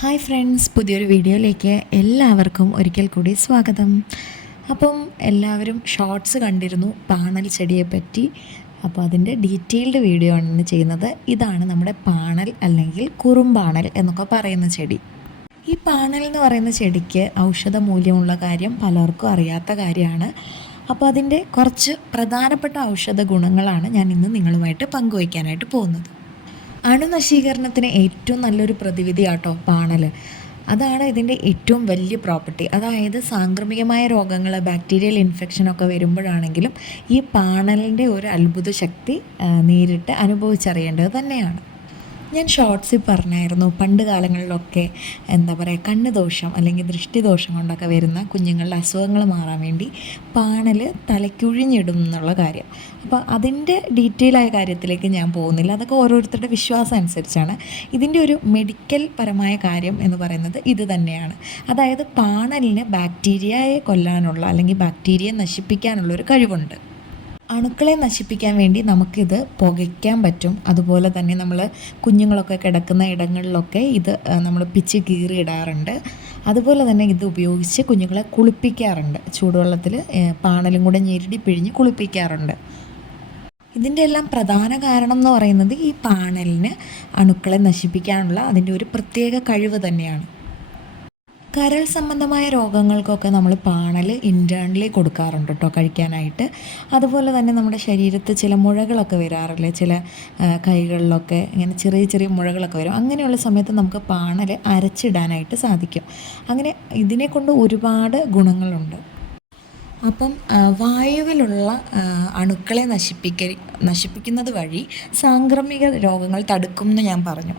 Hi friends, പുതിയൊരു വീഡിയോയിലേക്ക് എല്ലാവർക്കും ഒരിക്കൽ കൂടി സ്വാഗതം. അപ്പം എല്ലാവരും ഷോർട്സ് കണ്ടിരുന്നു പാണൽ ചെടിയെപ്പറ്റി. അപ്പോൾ അതിൻ്റെ ഡീറ്റെയിൽഡ് വീഡിയോ ആണ് ഇന്ന് ചെയ്യുന്നത്. ഇതാണ് നമ്മുടെ പാണൽ അല്ലെങ്കിൽ കുറുമ്പാണൽ എന്നൊക്കെ പറയുന്ന ചെടി. ഈ പാണൽ എന്ന് പറയുന്ന ചെടിക്ക് ഔഷധ മൂല്യമുള്ള കാര്യം പലർക്കും അറിയാത്ത കാര്യമാണ്. അപ്പോൾ അതിൻ്റെ കുറച്ച് പ്രധാനപ്പെട്ട ഔഷധ ഗുണങ്ങളാണ് ഞാൻ ഇന്ന് നിങ്ങളുമായിട്ട് പങ്കുവയ്ക്കാനായിട്ട് പോകുന്നത്. അണുനശീകരണത്തിന് ഏറ്റവും നല്ലൊരു പ്രതിവിധിയാട്ടോ പാണൽ. അതാണ് ഇതിൻ്റെ ഏറ്റവും വലിയ പ്രോപ്പർട്ടി. അതായത് സാംക്രമികമായ രോഗങ്ങൾ, ബാക്ടീരിയൽ ഇൻഫെക്ഷനൊക്കെ വരുമ്പോഴാണെങ്കിലും ഈ പാണലിൻ്റെ ഒരു അത്ഭുത ശക്തി നേരിട്ട് അനുഭവിച്ചറിയേണ്ടത് തന്നെയാണ്. ഞാൻ ഷോർട്സിൽ പറഞ്ഞായിരുന്നു, പണ്ട് കാലങ്ങളിലൊക്കെ എന്താ പറയുക, കണ്ണ് ദോഷം അല്ലെങ്കിൽ ദൃഷ്ടിദോഷം കൊണ്ടൊക്കെ വരുന്ന കുഞ്ഞുങ്ങളുടെ അസുഖങ്ങൾ മാറാൻ വേണ്ടി പാണൽ തലയ്ക്കുഴിഞ്ഞിടും എന്നുള്ള കാര്യം. അപ്പോൾ അതിൻ്റെ ഡീറ്റെയിൽ ആയ കാര്യത്തിലേക്ക് ഞാൻ പോകുന്നില്ല. അതൊക്കെ ഓരോരുത്തരുടെ വിശ്വാസം അനുസരിച്ചാണ്. ഇതിൻ്റെ ഒരു മെഡിക്കൽ പരമായ കാര്യം എന്ന് പറയുന്നത് ഇത് തന്നെയാണ്. അതായത് പാണലിന് ബാക്ടീരിയയെ കൊല്ലാനുള്ള അല്ലെങ്കിൽ ബാക്ടീരിയ നശിപ്പിക്കാനുള്ളൊരു കഴിവുണ്ട്. അണുക്കളെ നശിപ്പിക്കാൻ വേണ്ടി നമുക്കിത് പുകയ്ക്കാൻ പറ്റും. അതുപോലെ തന്നെ നമ്മൾ കുഞ്ഞുങ്ങളൊക്കെ കിടക്കുന്ന ഇടങ്ങളിലൊക്കെ ഇത് നമ്മൾ പിച്ച് കീറിയിടാറുണ്ട്. അതുപോലെ തന്നെ ഇത് ഉപയോഗിച്ച് കുഞ്ഞുങ്ങളെ കുളിപ്പിക്കാറുണ്ട്. ചൂടുവെള്ളത്തിൽ പാണലും കൂടെ ഞെരടി പിഴിഞ്ഞ് കുളിപ്പിക്കാറുണ്ട്. ഇതിൻ്റെ എല്ലാം പ്രധാന കാരണം എന്ന് പറയുന്നത് ഈ പാണലിന് അണുക്കളെ നശിപ്പിക്കാനുള്ള അതിൻ്റെ ഒരു പ്രത്യേക കഴിവ് തന്നെയാണ്. കരൾ സംബന്ധമായ രോഗങ്ങൾക്കൊക്കെ നമ്മൾ പാണൽ ഇൻറ്റേർണലി കൊടുക്കാറുണ്ട് കേട്ടോ, കഴിക്കാനായിട്ട്. അതുപോലെ തന്നെ നമ്മുടെ ശരീരത്ത് ചില മുഴകളൊക്കെ വരാറില്ലേ, ചില കൈകളിലൊക്കെ ഇങ്ങനെ ചെറിയ ചെറിയ മുഴകളൊക്കെ വരും. അങ്ങനെയുള്ള സമയത്ത് നമുക്ക് പാണൽ അരച്ചിടാനായിട്ട് സാധിക്കും. അങ്ങനെ ഇതിനെക്കൊണ്ട് ഒരുപാട് ഗുണങ്ങളുണ്ട്. അപ്പം വായുവിലുള്ള അണുക്കളെ നശിപ്പിക്കുന്നത് വഴി സാംക്രമിക രോഗങ്ങൾ തടുക്കും എന്ന് ഞാൻ പറഞ്ഞു.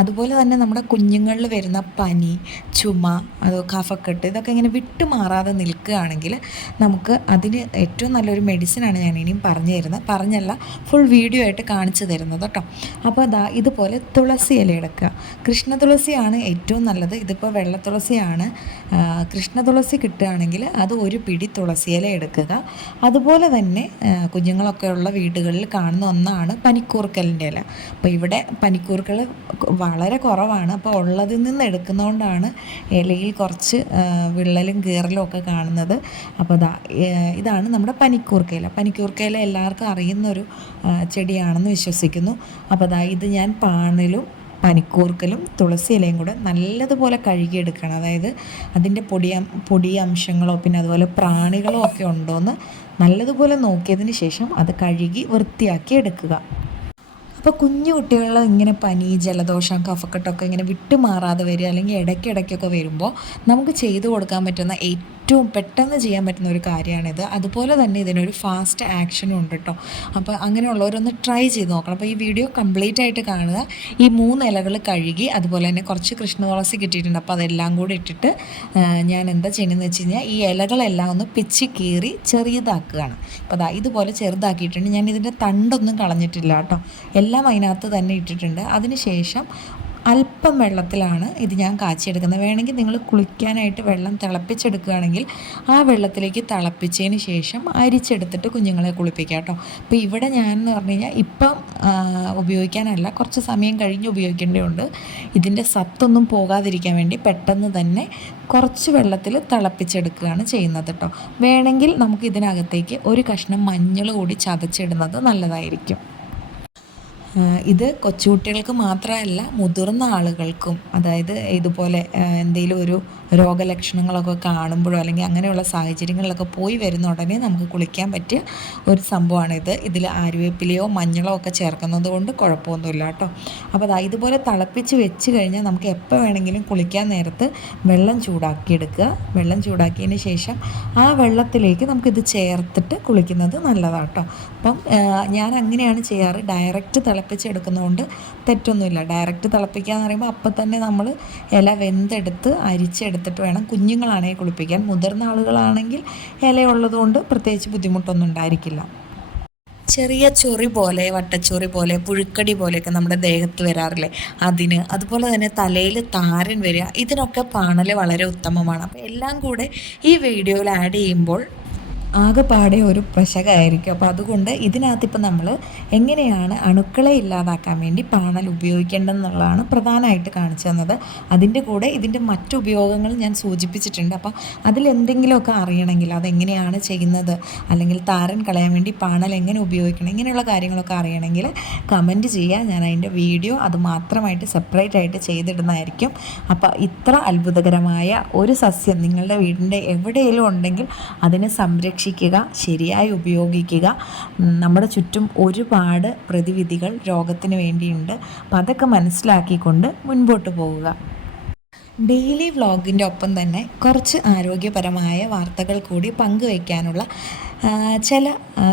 അതുപോലെ തന്നെ നമ്മുടെ കുഞ്ഞുങ്ങളിൽ വരുന്ന പനി, ചുമ, കഫക്കെട്ട് ഇതൊക്കെ ഇങ്ങനെ വിട്ടുമാറാതെ നിൽക്കുകയാണെങ്കിൽ നമുക്ക് അതിന് ഏറ്റവും നല്ലൊരു മെഡിസിനാണ് ഞാൻ ഇനിയും പറഞ്ഞല്ല, ഫുൾ വീഡിയോ ആയിട്ട് കാണിച്ചു തരുന്നത് കേട്ടോ. അപ്പോൾ ഇതുപോലെ തുളസി ഇല എടുക്കുക. കൃഷ്ണ തുളസിയാണ് ഏറ്റവും നല്ലത്. ഇതിപ്പോൾ വെള്ള തുളസിയാണ്. കൃഷ്ണ തുളസി കിട്ടുകയാണെങ്കിൽ അത് ഒരു പിടി തുളസിയില എടുക്കുക. അതുപോലെ തന്നെ കുഞ്ഞുങ്ങളൊക്കെ ഉള്ള വീടുകളിൽ കാണുന്ന ഒന്നാണ് പനിക്കൂർക്കലിൻ്റെ ഇല. അപ്പോൾ ഇവിടെ പനിക്കൂർക്കൽ വളരെ കുറവാണ്. അപ്പോൾ ഉള്ളതിൽ നിന്ന് എടുക്കുന്നതുകൊണ്ടാണ് ഇലയിൽ കുറച്ച് വിള്ളലും കീറലും ഒക്കെ കാണുന്നത്. അപ്പോൾ ഇതാണ് നമ്മുടെ പനിക്കൂർക്കയില. പനിക്കൂർക്കയില എല്ലാവർക്കും അറിയുന്നൊരു ചെടിയാണെന്ന് വിശ്വസിക്കുന്നു. അപ്പോൾ ഇത് ഞാൻ പാണലും പനിക്കൂർക്കലും തുളസി ഇലയും കൂടെ നല്ലതുപോലെ കഴുകിയെടുക്കണം. അതായത് അതിൻ്റെ പൊടി അംശങ്ങളോ പിന്നെ അതുപോലെ പ്രാണികളോ ഒക്കെ ഉണ്ടോയെന്ന് നല്ലതുപോലെ നോക്കിയതിന് ശേഷം അത് കഴുകി വൃത്തിയാക്കി എടുക്കുക. അപ്പോൾ കുഞ്ഞു കുട്ടികളിൽ ഇങ്ങനെ പനി, ജലദോഷം, കഫക്കെട്ടൊക്കെ ഇങ്ങനെ വിട്ടുമാറാതെ വരിക അല്ലെങ്കിൽ ഇടയ്ക്കിടയ്ക്കൊക്കെ വരുമ്പോൾ നമുക്ക് ചെയ്തു കൊടുക്കാൻ പറ്റുന്ന ഏറ്റവും പെട്ടെന്ന് ചെയ്യാൻ പറ്റുന്ന ഒരു കാര്യമാണിത്. അതുപോലെ തന്നെ ഇതിനൊരു ഫാസ്റ്റ് ആക്ഷനും ഉണ്ട് കേട്ടോ. അപ്പോൾ അങ്ങനെയുള്ളവരൊന്ന് ട്രൈ ചെയ്ത് നോക്കണം. അപ്പോൾ ഈ വീഡിയോ കംപ്ലീറ്റ് ആയിട്ട് കാണുക. ഈ 3 ഇലകൾ കഴുകി അതുപോലെ തന്നെ കുറച്ച് കൃഷ്ണ തുളസി കിട്ടിയിട്ടുണ്ട്. അപ്പോൾ അതെല്ലാം കൂടി ഇട്ടിട്ട് ഞാൻ എന്താ ചെയ്യുന്നതെന്ന് വെച്ച് കഴിഞ്ഞാൽ ഈ ഇലകളെല്ലാം ഒന്ന് പിച്ചി കീറി ചെറിയതാക്കുകയാണ്. അപ്പോൾ ഇതുപോലെ ചെറുതാക്കിയിട്ടുണ്ട്. ഞാൻ ഇതിൻ്റെ തണ്ടൊന്നും കളഞ്ഞിട്ടില്ല കേട്ടോ, എല്ലാം അതിനകത്ത് തന്നെ ഇട്ടിട്ടുണ്ട്. അതിനുശേഷം അല്പം വെള്ളത്തിലാണ് ഇത് ഞാൻ കാച്ചിയെടുക്കുന്നത്. വേണമെങ്കിൽ നിങ്ങൾ കുളിക്കാനായിട്ട് വെള്ളം തിളപ്പിച്ചെടുക്കുകയാണെങ്കിൽ ആ വെള്ളത്തിലേക്ക് തിളപ്പിച്ചതിന് ശേഷം അരിച്ചെടുത്തിട്ട് കുഞ്ഞുങ്ങളെ കുളിപ്പിക്കുക കേട്ടോ. അപ്പോൾ ഇവിടെ ഞാൻ എന്ന് പറഞ്ഞു കഴിഞ്ഞാൽ ഇപ്പം ഉപയോഗിക്കാനല്ല, കുറച്ച് സമയം കഴിഞ്ഞ് ഉപയോഗിക്കേണ്ടതുണ്ട്. ഇതിൻ്റെ സത്തൊന്നും പോകാതിരിക്കാൻ വേണ്ടി പെട്ടെന്ന് തന്നെ കുറച്ച് വെള്ളത്തിൽ തിളപ്പിച്ചെടുക്കുകയാണ് ചെയ്യുന്നത് കേട്ടോ. വേണമെങ്കിൽ നമുക്ക് ഇതിനകത്തേക്ക് ഒരു കഷ്ണം മഞ്ഞൾ കൂടി ചതച്ചിടുന്നത് നല്ലതായിരിക്കും. ഇത് കൊച്ചുകുട്ടികൾക്ക് മാത്രമല്ല മുതിർന്ന ആളുകൾക്കും, അതായത് ഇതുപോലെ എന്തെങ്കിലും ഒരു രോഗലക്ഷണങ്ങളൊക്കെ കാണുമ്പോഴോ അല്ലെങ്കിൽ അങ്ങനെയുള്ള സാഹചര്യങ്ങളിലൊക്കെ പോയി വരുന്ന ഉടനെ നമുക്ക് കുളിക്കാൻ പറ്റിയ ഒരു സംഭവമാണിത്. ഇതിൽ ആര്യവേപ്പിലയോ മഞ്ഞളോ ഒക്കെ ചേർക്കുന്നത് കൊണ്ട് കുഴപ്പമൊന്നുമില്ല കേട്ടോ. അപ്പോൾ ഇതുപോലെ തിളപ്പിച്ച് വെച്ച് കഴിഞ്ഞാൽ നമുക്ക് എപ്പോൾ വേണമെങ്കിലും കുളിക്കാൻ നേരത്ത് വെള്ളം ചൂടാക്കിയെടുക്കുക. വെള്ളം ചൂടാക്കിയതിന് ശേഷം ആ വെള്ളത്തിലേക്ക് നമുക്കിത് ചേർത്തിട്ട് കുളിക്കുന്നത് നല്ലതാണ് കേട്ടോ. അപ്പം ഞാൻ അങ്ങനെയാണ് ചെയ്യാറ്. ഡയറക്റ്റ് തിളപ്പിച്ചെടുക്കുന്നതുകൊണ്ട് തെറ്റൊന്നുമില്ല. ഡയറക്റ്റ് തിളപ്പിക്കുക എന്ന് പറയുമ്പോൾ അപ്പം തന്നെ നമ്മൾ ഇല വെന്തെടുത്ത് അരിച്ചെടുത്തിട്ട് വേണം കുഞ്ഞുങ്ങളാണെങ്കിൽ കുളിപ്പിക്കാൻ. മുതിർന്ന ആളുകളാണെങ്കിൽ ഇലയുള്ളതുകൊണ്ട് പ്രത്യേകിച്ച് ബുദ്ധിമുട്ടൊന്നും ഉണ്ടായിരിക്കില്ല. ചെറിയ ചൊറി പോലെ, വട്ടച്ചൊറി പോലെ, പുഴുക്കടി പോലെയൊക്കെ നമ്മുടെ ദേഹത്ത് വരാറില്ലേ, അതുപോലെ തന്നെ തലയിൽ താരൻ വരിക, ഇതിനൊക്കെ പാണൽ വളരെ ഉത്തമമാണ്. അപ്പോൾ എല്ലാം കൂടെ ഈ വീഡിയോയിൽ ആഡ് ചെയ്യുമ്പോൾ ആകെപ്പാടെ ഒരു പ്രശകമായിരിക്കും. അപ്പോൾ അതുകൊണ്ട് ഇതിനകത്തിപ്പോൾ നമ്മൾ എങ്ങനെയാണ് അണുക്കളെ ഇല്ലാതാക്കാൻ വേണ്ടി പാണൽ ഉപയോഗിക്കേണ്ടതെന്നുള്ളതാണ് പ്രധാനമായിട്ട് കാണിച്ചു തന്നത്. അതിൻ്റെ കൂടെ ഇതിൻ്റെ മറ്റു ഉപയോഗങ്ങൾ ഞാൻ സൂചിപ്പിച്ചിട്ടുണ്ട്. അപ്പോൾ അതിലെന്തെങ്കിലുമൊക്കെ അറിയണമെങ്കിൽ അതെങ്ങനെയാണ് ചെയ്യുന്നത്, അല്ലെങ്കിൽ താരൻ കളയാൻ വേണ്ടി പാണൽ എങ്ങനെ ഉപയോഗിക്കണം, ഇങ്ങനെയുള്ള കാര്യങ്ങളൊക്കെ അറിയണമെങ്കിൽ കമൻറ്റ് ചെയ്യുക. ഞാൻ അതിൻ്റെ വീഡിയോ അത് മാത്രമായിട്ട് സെപ്പറേറ്റ് ആയിട്ട് ചെയ്തിടുന്നതായിരിക്കും. അപ്പോൾ ഇത്ര അത്ഭുതകരമായ ഒരു സസ്യം നിങ്ങളുടെ വീടിൻ്റെ എവിടെയെങ്കിലും ഉണ്ടെങ്കിൽ അതിനെ സംരക്ഷിക്കുക, ശരിയായി ഉപയോഗിക്കുക. നമ്മുടെ ചുറ്റും ഒരുപാട് പ്രതിവിധികൾ രോഗത്തിന് വേണ്ടിയുണ്ട്. അപ്പം അതൊക്കെ മനസ്സിലാക്കിക്കൊണ്ട് മുൻപോട്ട് പോവുക. ഡെയിലി വ്ളോഗിൻ്റെ ഒപ്പം തന്നെ കുറച്ച് ആരോഗ്യപരമായ വാർത്തകൾ കൂടി പങ്കുവയ്ക്കാനുള്ള ചില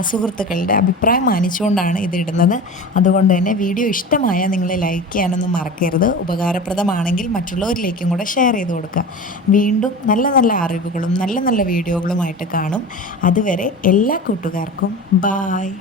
സുഹൃത്തുക്കളുടെ അഭിപ്രായം മാനിച്ചുകൊണ്ടാണ് ഇതിടുന്നത്. അതുകൊണ്ട് തന്നെ വീഡിയോ ഇഷ്ടമായാൽ നിങ്ങൾ ലൈക്ക് ചെയ്യാനൊന്നും മറക്കരുത്. ഉപകാരപ്രദമാണെങ്കിൽ മറ്റുള്ളവരിലേക്കും കൂടെ ഷെയർ ചെയ്ത് കൊടുക്കുക. വീണ്ടും നല്ല നല്ല അറിവുകളും നല്ല നല്ല വീഡിയോകളുമായിട്ട് കാണും. അതുവരെ എല്ലാ കൂട്ടുകാർക്കും ബായ്.